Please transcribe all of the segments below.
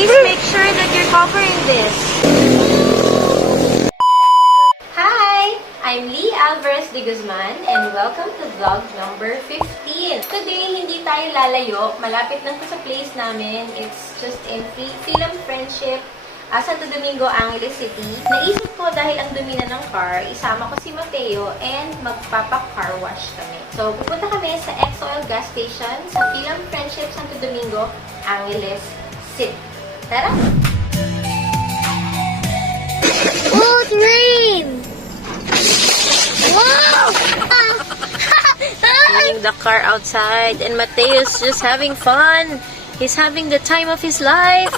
Please make sure that you're covering this. Hi! I'm Lee Alvarez de Guzman and welcome to vlog number 15. Today, hindi tayo lalayo. Malapit lang sa place namin. It's just in Friendship Sto, Domingo, Angeles City. Naisip ko dahil ang dumi na ng car, isama ko si Mateo and magpapa-car wash kami. So, pupunta kami sa X-Oil gas station sa Friendship Sto, Domingo, Angeles City. Tara! Oh, it's rain! Wow! Cleaning the car outside and Mateo's just having fun. He's having the time of his life.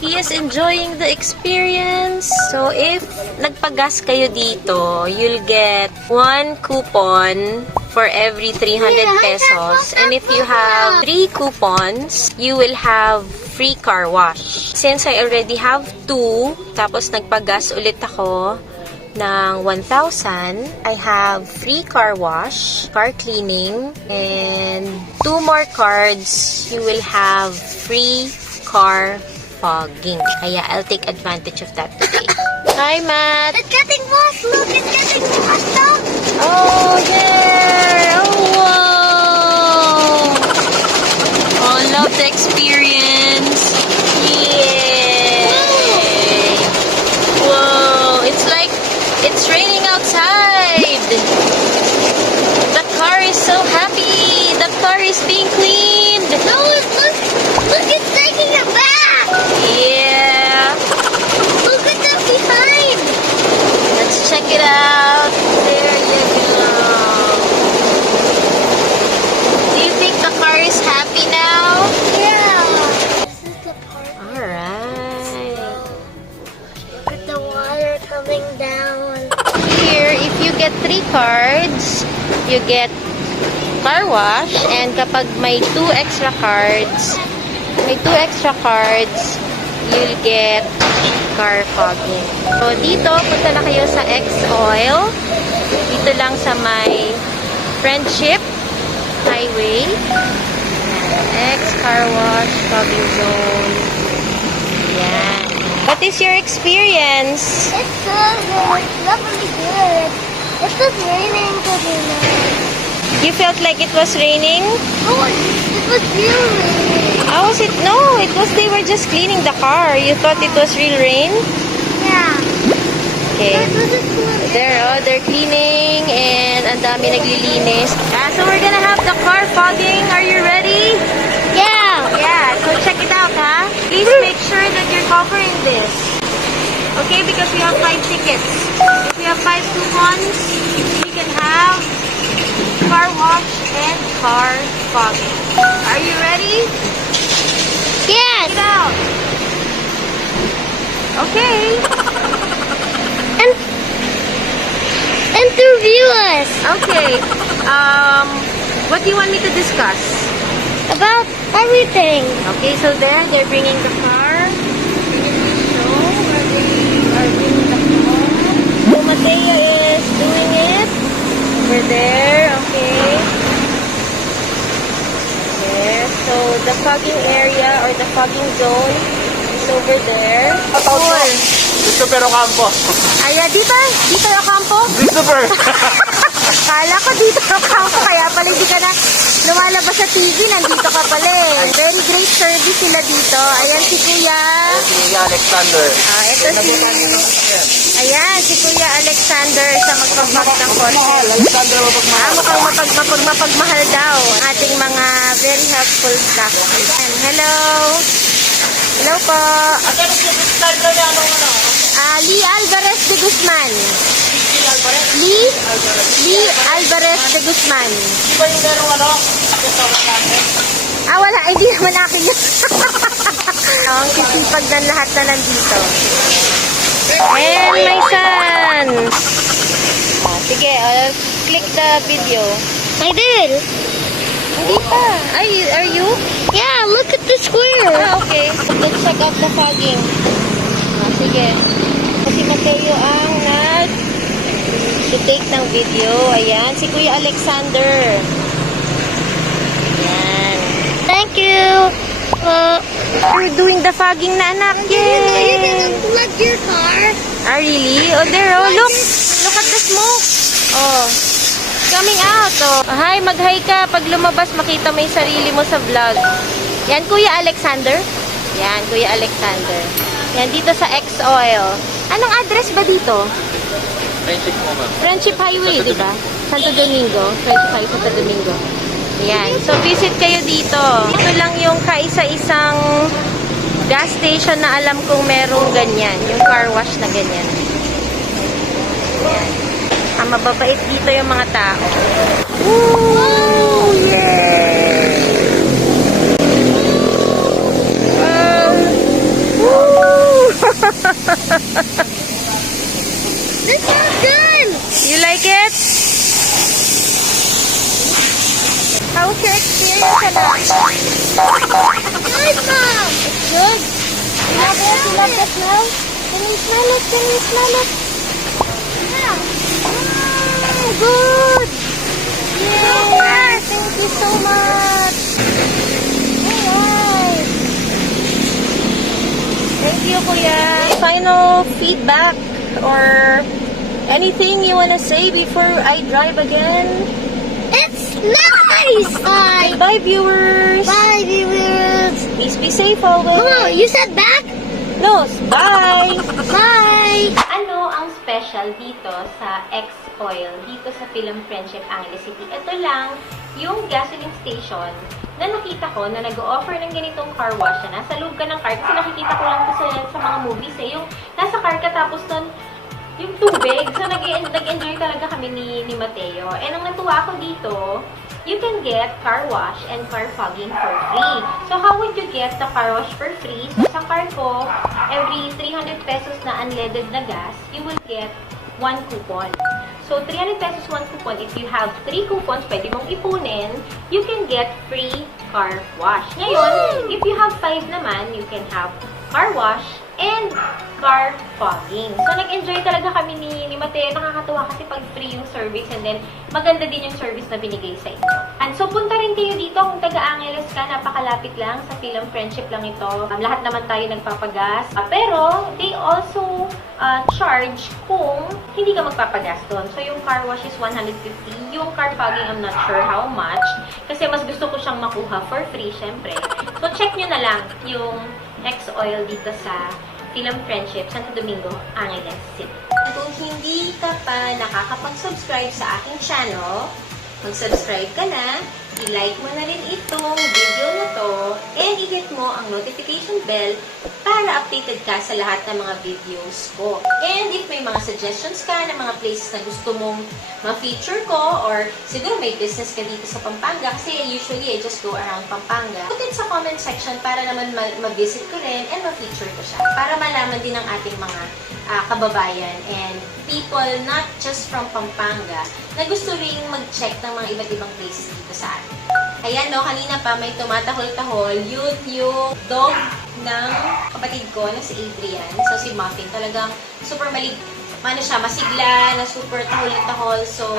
He is enjoying the experience. So if nagpagas kayo dito, you'll get 1 coupon for every 300 pesos. And if you have 3 coupons, you will have free car wash. Since I already have 2, tapos nagpagas ulit ako ng 1,000, I have free car wash, car cleaning, and 2 more cards, you will have free car fogging. Kaya I'll take advantage of that today. Hi, Matt! It's getting washed! Look, it's getting washed now! Oh, yeah! Oh, wow! Oh, love the experience! Yay! Whoa! It's like it's raining outside! The car is so happy! The car is being cleaned! No, look, it's taking it back! Yeah! Look at that behind! Let's check it out! There you go! Do you think the car is happy now? Yeah! This is the part. Alright! Look at the water coming down. Here, if you get 3 cards, you get car wash, and kapag may 2 extra cards, you'll get car fogging. So, dito, punta na kayo sa X-Oil. Dito lang sa may Friendship Hiway. X-Car Wash, fogging zone. Yan. What is your experience? It's so good. It's lovely good. It's just raining today. You felt like it was raining? Oh, it was real raining. How was it? No, it was, they were just cleaning the car. You thought it was real rain? Yeah. Okay. It was just cool. They're cleaning and ang dami naglilinis. So we're gonna have the car fogging. Are you ready? Yeah. Yeah, so check it out, ha? Please make sure that you're covering this. Okay, because we have 5 tickets. If you have 5 coupons, you can have car wash and car fogging. Are you ready? Yes. Check it out. Okay. Interview us Okay. What do you want me to discuss? about everything. Okay, so there, they're bringing the car. Can you please show where they are bringing the car? So, Mateo is doing it. Over there, okay. There. So, the fogging area or the fogging zone is over there. Cool. Christopher Ocampo. Ayan, dito yung kampo. Christopher! Kala ko dito yung kampo, kaya pala hindi ka na lumalabas sa TV, nandito ka pala eh. Very great service sila dito. Ayan si Kuya. Si Alexander. Ito Ayan, si Kuya Alexander sa magpapag ng kotse. Alexander Mukhang mapagmahal daw ang ating mga very helpful staff. And hello. Hello po. Lee Alvarez de Guzman. Lee Alvarez de Guzman. Di ba yung merong Wala. Hindi naman akin yun. Ang sisipag ng lahat na nandito. And my sons. Sige, click the video. I did. Hindi pa. Are you? Yeah, look at the square. Okay. Let's check out the fogging. Sige. Si Mateo ang nag-take ng video. Ayan, si Kuya Alexander. Ayan. Thank you. You're doing the fogging na, anak. You Yay! can unplug your car. Ah, really? Oh, there, oh, look. Look at the smoke. Oh. Coming out, oh. Hi, mag-hi ka. Pag lumabas, makita mo yung sarili mo sa vlog. Yan, Kuya Alexander. Yan, Kuya Alexander. Yan, dito sa X-Oil. Anong address ba dito? Friendship mo, ma'am. Friendship Highway, Santo di ba? Santo Domingo. Friendship Highway, Santo Domingo. Yan. So, visit kayo dito. Ito lang yung kaisa-isang gas station na alam kong merong ganyan. Yung car wash na ganyan. Yan. Ang mababait dito yung mga tao. Woo! Yay! Woo! This sounds good. You like it? How's your experience, anak? Good, Mom. It's good. You love it? You love the smell? Can you smell it? Can you smell it? Yeah. Good. Yay! Thank you so much. Alright. Thank you, Kuya. Final feedback or anything you wanna say before I drive again? It's nice. Bye. Bye, viewers. Bye, viewers. Please be safe always. Mama, you said back? No, bye. Bye. Ano ang special dito sa X-Oil, dito sa Film Friendship Angeles City? Ito lang yung gasoline station na nakita ko na nag-offer ng ganitong car wash na nasa loob ka ng car. Kasi nakikita ko lang to sa mga movies eh. Yung nasa car ka tapos nun, yung tubig. So, nag-enjoy talaga kami ni Mateo. And ang natuwa ko dito, you can get car wash and car fogging for free. So, how would you get the car wash for free? So, sa car ko, every 300 pesos na unleaded na gas, you will get 1 coupon. So, 300 pesos 1 coupon. If you have 3 coupons, pwede mong ipunin, you can get free car wash. Ngayon, if you have 5 naman, you can have car wash and car fogging. So, nag-enjoy talaga kami ni Mateo. Nakakatuwa kasi pag free yung service and then maganda din yung service na binigay sa inyo. And so, punta rin kayo dito kung taga-Angeles ka. Napakalapit lang. Sa Film Friendship lang ito. Lahat naman tayo nagpapagas. Pero, they also charge kung hindi ka magpapagas doon. So, yung car wash is 150. Yung car fogging, I'm not sure how much. Kasi mas gusto ko siyang makuha for free, syempre. So, check nyo na lang yung X-Oil dito sa Film Friendship, Santo Domingo, Angeles City. Kung hindi ka pa nakakapag-subscribe sa aking channel, mag-subscribe ka na, i-like mo na rin itong video na to, and i-hit mo ang notification bell para updated ka sa lahat ng mga videos ko. And if may mga suggestions ka ng mga places na gusto mong ma-feature ko, or siguro may business ka dito sa Pampanga, kasi usually I just go around Pampanga, put it sa comment section para naman ma-visit ko rin and ma-feature ko siya. Para malaman din ng ating mga kababayan and people not just from Pampanga na gusto ring mag-check ng mga iba't ibang places dito sa atin. Ayan, no, kanina pa may tumatahol-tahol. Yun yung dog ng kapatid ko na si Adrian. So, si Muffin talagang super masigla, na super tahol-tahol. So,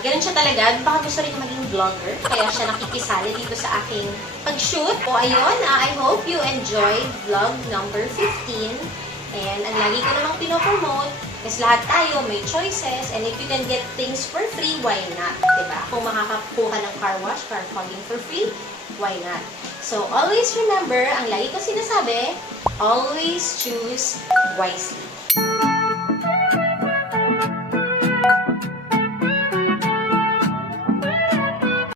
ganun siya talaga. Baka gusto rin maging vlogger. Kaya siya nakikisali dito sa aking pag-shoot. So, ayun, I hope you enjoyed vlog number 15. And ang lagi ko namang pinopromote, kasi lahat tayo may choices, and if you can get things for free, why not? Diba? Kung makakakuha ng car wash, car fogging for free, why not? So, always remember, ang lagi ko sinasabi, always choose wisely.